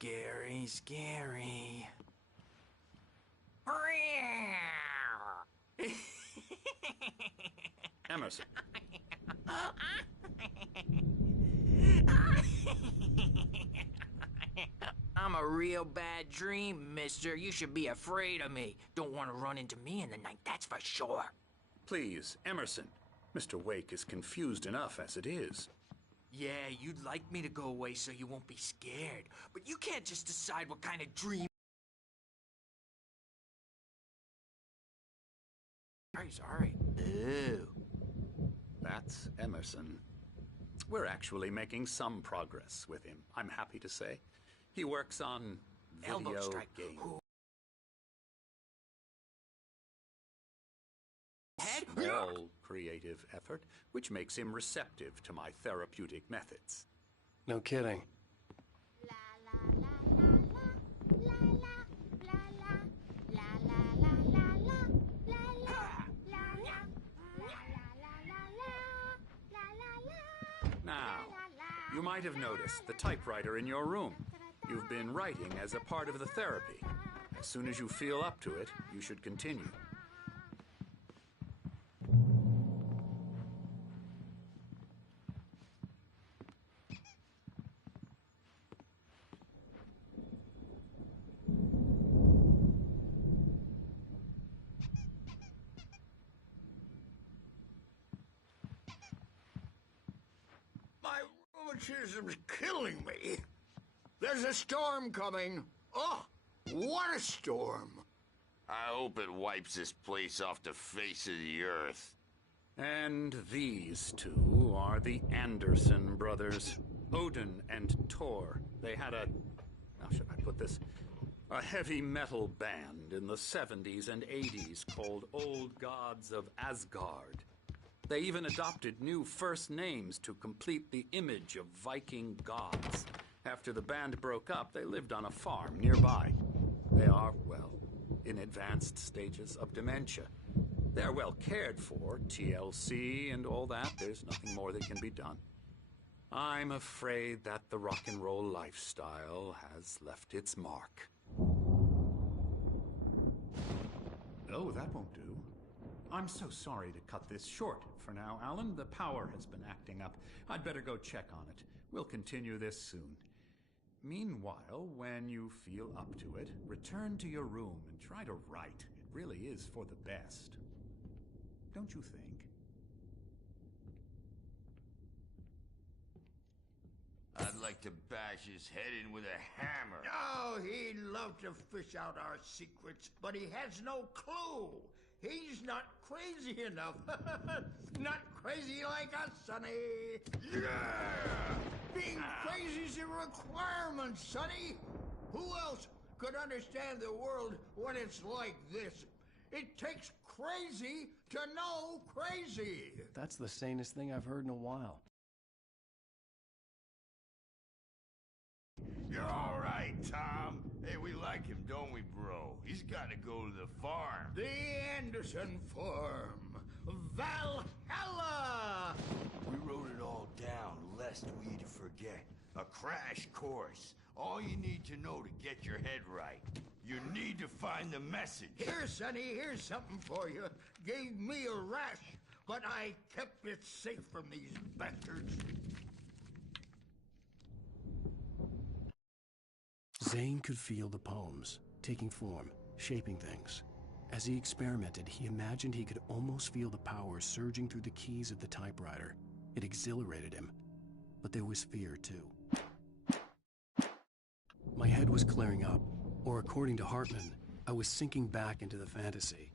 scary, scary. Emerson. I'm a real bad dream, mister. You should be afraid of me. Don't want to run into me in the night, that's for sure. Please, Emerson. Mr. Wake is confused enough as it is. Yeah, you'd like me to go away so you won't be scared. But you can't just decide what kind of dream... Sorry. Ew. That's Emerson. We're actually making some progress with him, I'm happy to say. He works on Elbow video strike. games. Head? Small creative effort, which makes him receptive to my therapeutic methods. No kidding. Now, you might have noticed the typewriter in your room. You've been writing as a part of the therapy. As soon as you feel up to it, you should continue. My rheumatism's killing me. There's a storm coming. Oh, what a storm. I hope it wipes this place off the face of the earth. And these two are the Anderson brothers, Odin and Tor. They had how should I put this? A heavy metal band in the 70s and 80s called Old Gods of Asgard. They even adopted new first names to complete the image of Viking gods. After the band broke up, they lived on a farm nearby. They are, well, in advanced stages of dementia. They're well cared for, TLC and all that. There's nothing more that can be done. I'm afraid that the rock and roll lifestyle has left its mark. Oh, that won't do. I'm so sorry to cut this short for now, Alan. The power has been acting up. I'd better go check on it. We'll continue this soon. Meanwhile, when you feel up to it, return to your room and try to write. It really is for the best. Don't you think? I'd like to bash his head in with a hammer. Oh, he'd love to fish out our secrets, but he has no clue. He's not crazy enough. Not crazy like us, Sonny. Yeah! Being crazy's a requirement, Sonny. Who else could understand the world when it's like this? It takes crazy to know crazy. That's the sanest thing I've heard in a while. You're all right, Tom. Hey, we like him, don't we, bro? He's got to go to the farm. The Anderson Farm. Valhalla! We wrote it all down, lest we'd forget. A crash course. All you need to know to get your head right. You need to find the message. Here, Sonny, here's something for you. Gave me a rash, but I kept it safe from these bastards. Zane could feel the poems, taking form, shaping things. As he experimented, he imagined he could almost feel the power surging through the keys of the typewriter. It exhilarated him, but there was fear too. My head was clearing up, or according to Hartman, I was sinking back into the fantasy.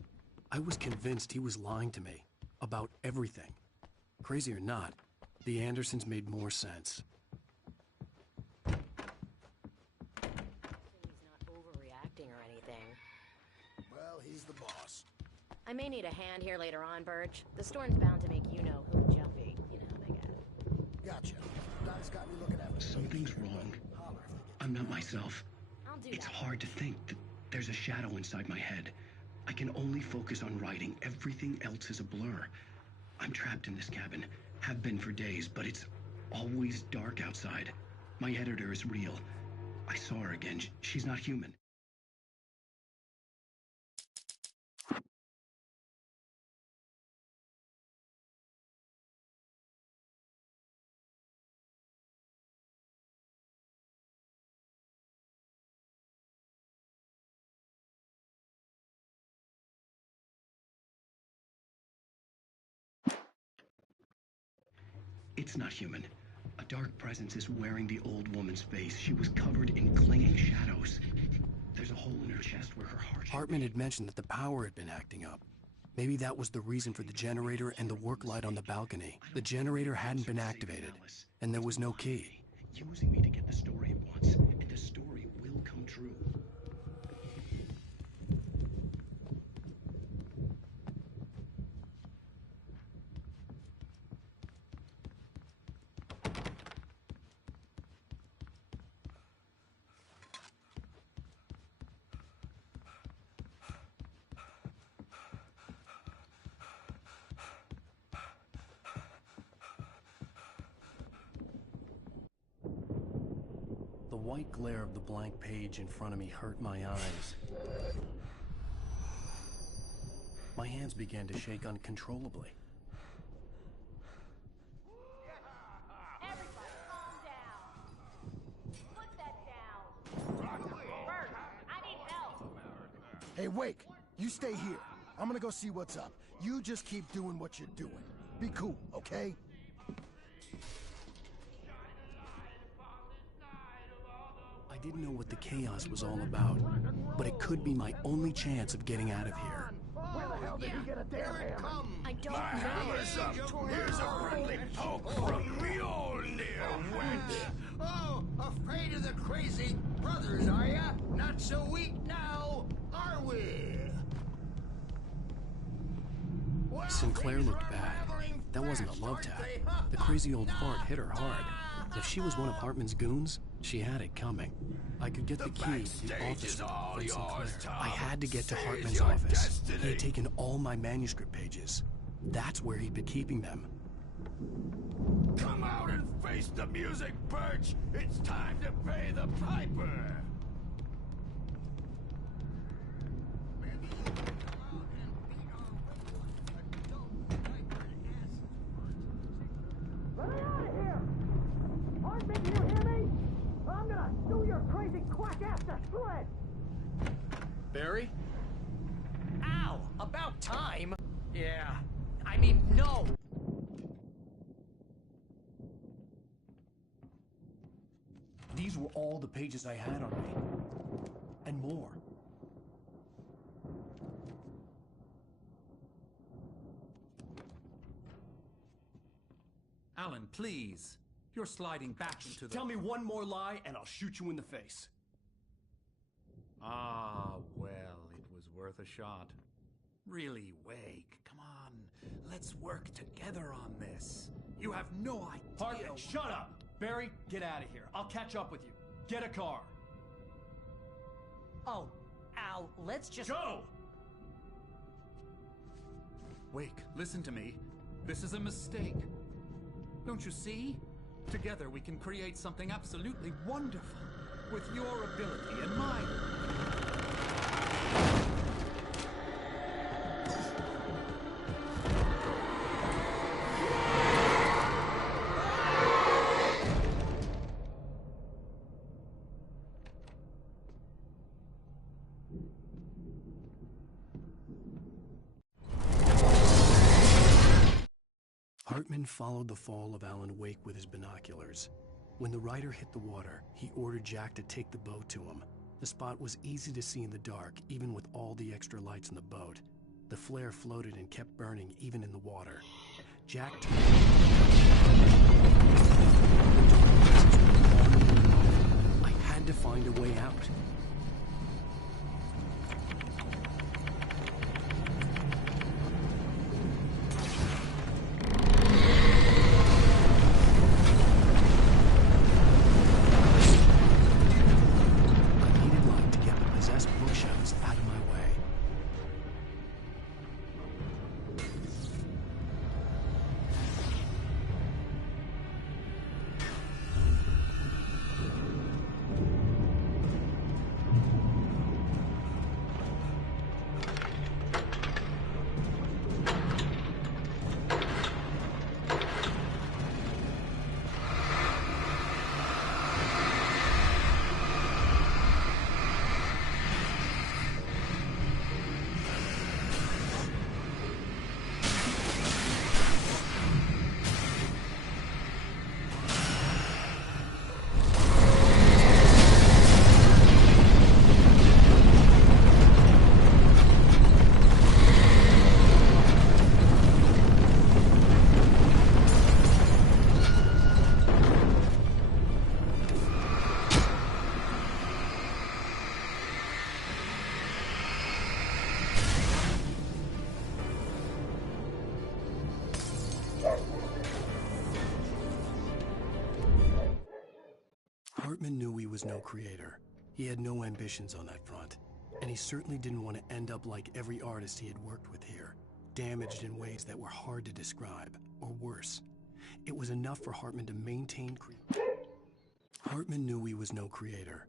I was convinced he was lying to me, about everything. Crazy or not, the Andersons made more sense. Well, he's the boss. I may need a hand here later on, Birch. The storm's bound to make you-know-who jumpy. You know how they get. Gotcha. Doc's got me looking at me. Something's wrong. I'm not myself. I'll do It's that. hard to think that there's a shadow inside my head. I can only focus on writing. Everything else is a blur. I'm trapped in this cabin. Have been for days, but it's always dark outside. My editor is real. I saw her again. She's not human. It's not human. A dark presence is wearing the old woman's face. She was covered in clinging shadows. There's a hole in her chest where her heart... Hartman had mentioned that the power had been acting up. Maybe that was the reason for the generator and the work light on the balcony. The generator hadn't been activated, and there was no key. Using me to get the story it wants, and the story will come true. The white glare of the blank page in front of me hurt my eyes. My hands began to shake uncontrollably. Everybody calm down. Put that down. Bert, I need help. Hey, Wake, you stay here. I'm gonna go see what's up. You just keep doing what you're doing. Be cool, okay? I didn't know what the chaos was all about, but it could be my only chance of getting out of here. Where the hell did he get a damn hammer? I don't My know. hammer's up. Here's a friendly poke from Mjolnir, wench. Oh, afraid of the crazy brothers, are ya? Not so weak now, are we? Well, Sinclair things looked are bad. unraveling That wasn't a fast, love aren't tap. they? The crazy old fart hit her hard. If she was one of Hartman's goons, she had it coming. I could get the key to the backstage office is all from Sinclair. yours, Tom. I had to get to Say it's Hartman's your office. destiny. He had taken all my manuscript pages. That's where he'd been keeping them. Come out and face the music, Birch. It's time to pay the piper. Maybe you can come out and beat our regular adult diaper Let me out of here! Hartman, you hear me? I'm gonna sue your crazy quack ass to shreds! Barry? Ow! About time! Yeah. I mean, no! These were all the pages I had on me. And more. Alan, please. You're sliding back into the... Tell me one more lie and I'll shoot you in the face. Ah, well, it was worth a shot. Really, Wake, come on. Let's work together on this. You have no idea... Hartman, shut up! Barry, get out of here. I'll catch up with you. Get a car. Oh, Al, let's just... Go! Wake, listen to me. This is a mistake. Don't you see? Together we can create something absolutely wonderful. With your ability and mine. Hartman followed the fall of Alan Wake with his binoculars. When the rider hit the water, he ordered Jack to take the boat to him. The spot was easy to see in the dark, even with all the extra lights in the boat. The flare floated and kept burning, even in the water. Jack turned. I had to find a way out. was no creator. He had no ambitions on that front, and he certainly didn't want to end up like every artist he had worked with here, damaged in ways that were hard to describe, or worse. It was enough for Hartman to maintain Hartman knew he was no creator.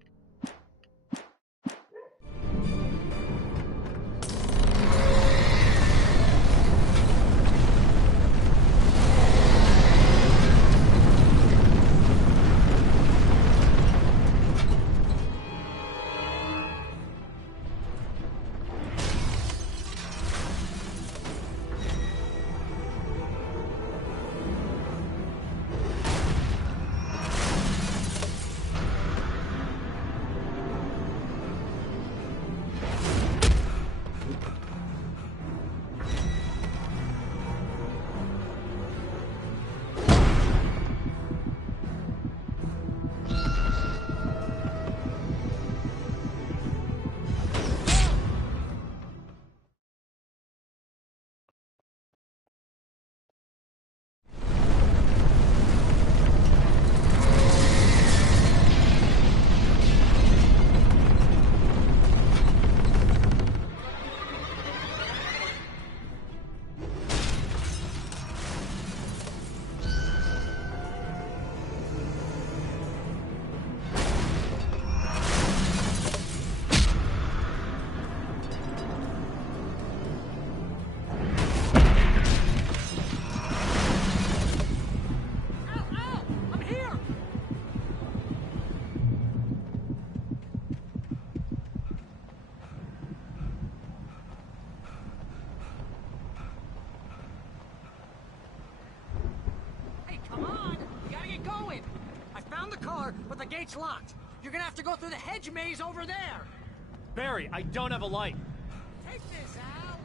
But the gate's locked. You're gonna have to go through the hedge maze over there. Barry, I don't have a light. Take this, Al.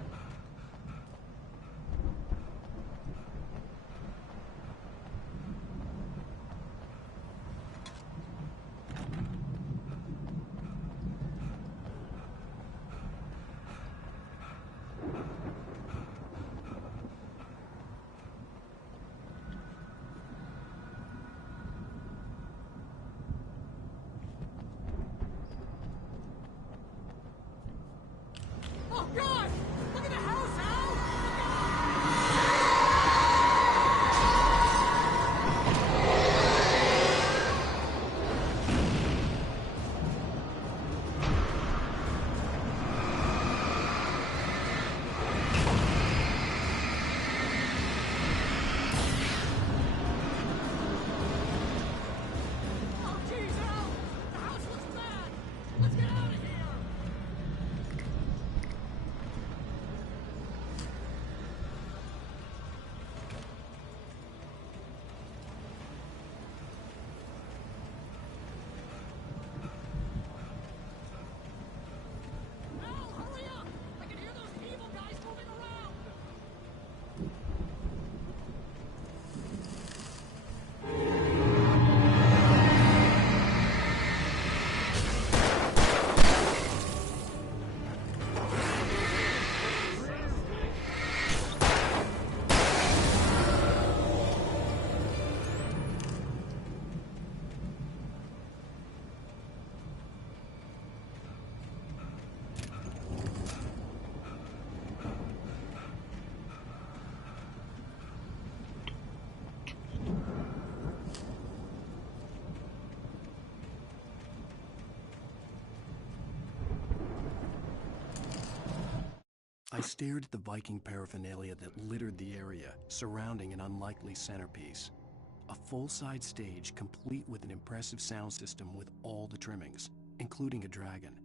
Oh, God! Look at the house, Al! Oh, jeez, Al! The house looks bad! Let's get out of here! Al, hurry up! I can hear those evil guys moving around! I stared at the Viking paraphernalia that littered the area, surrounding an unlikely centerpiece. A full-size stage complete with an impressive sound system with all the trimmings, including a dragon.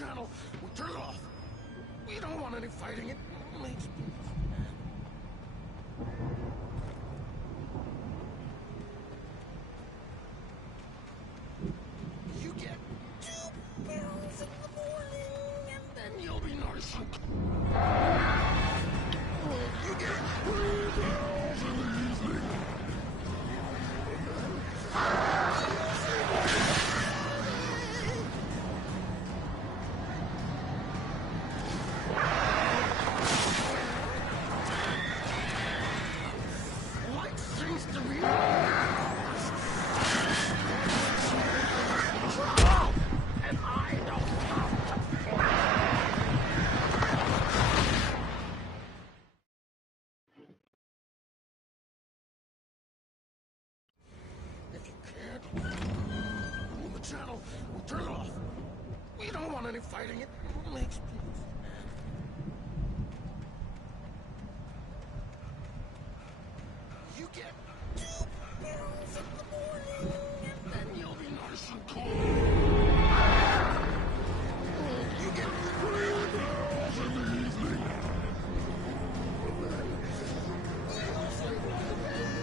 channel. We'll turn it off. We don't want any fighting. It makes me... You get 2 pills in the morning, and then you'll be nice and... You get 3 pills in the evening. Light seems to be... And I don't If you can't, move the channel. We'll turn it off. We don't want any fighting. It makes me... You get 2 pills in the morning, and then you'll be nice and cool. You get 3 pills in the evening. You'll sleep like a baby.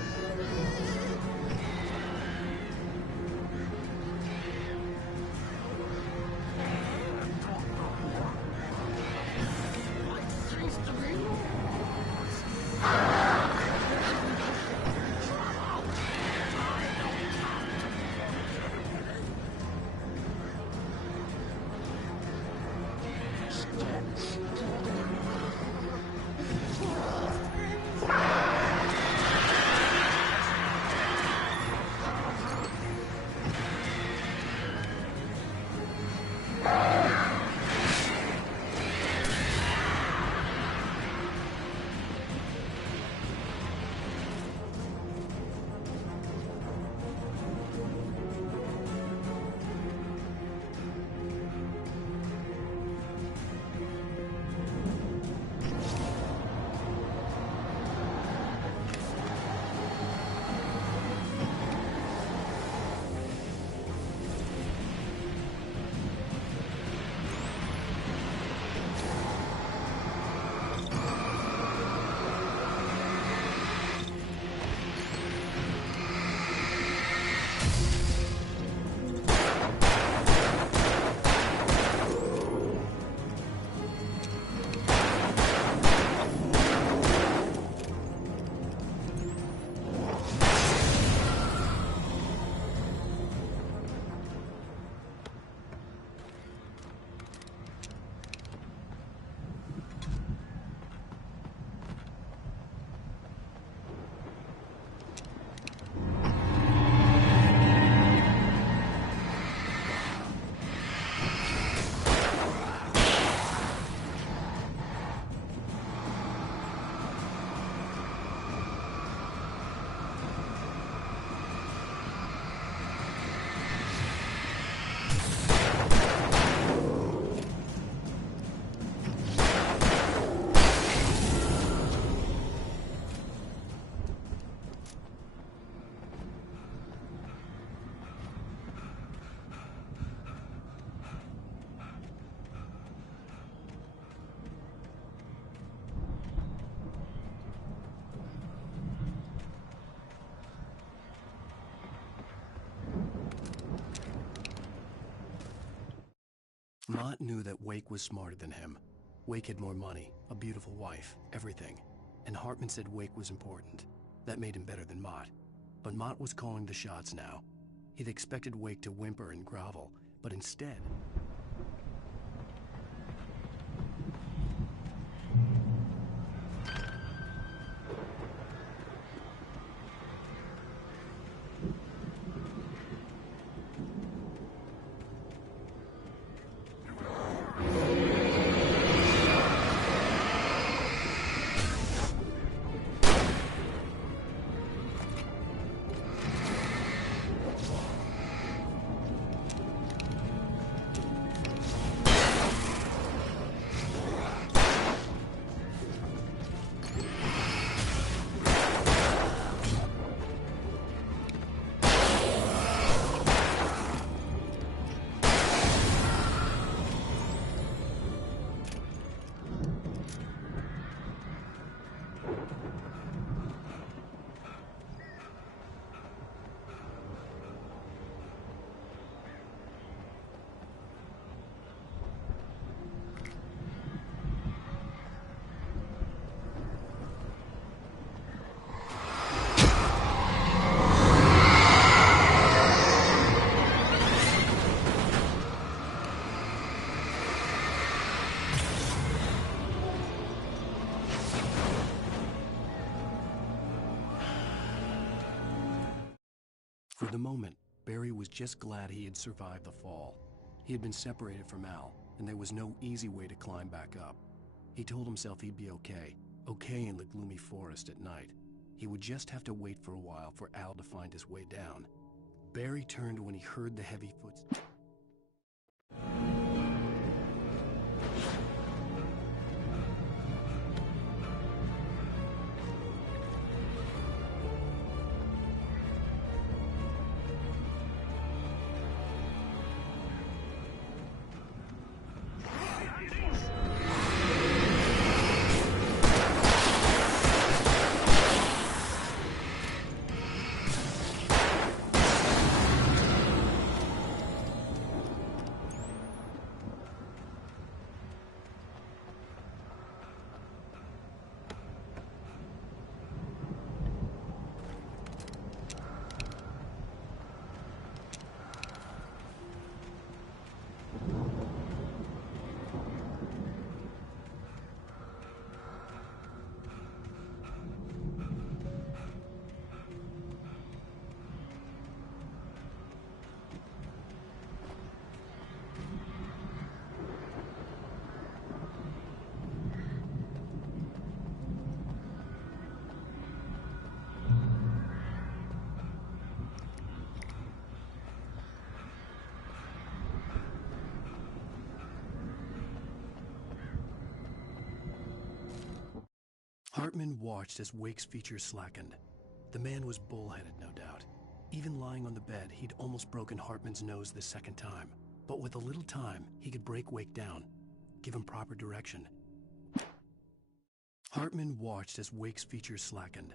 Light seems to be lost. Mott knew that Wake was smarter than him. Wake had more money, a beautiful wife, everything. And Hartman said Wake was important. That made him better than Mott. But Mott was calling the shots now. He'd expected Wake to whimper and grovel, but instead... For the moment, Barry was just glad he had survived the fall. He had been separated from Al, and there was no easy way to climb back up. He told himself he'd be okay in the gloomy forest at night. He would just have to wait for a while for Al to find his way down. Barry turned when he heard the heavy footsteps. Hartman watched as Wake's features slackened. The man was bullheaded, no doubt. Even lying on the bed, he'd almost broken Hartman's nose the second time. But with a little time, he could break Wake down, give him proper direction. Hartman watched as Wake's features slackened.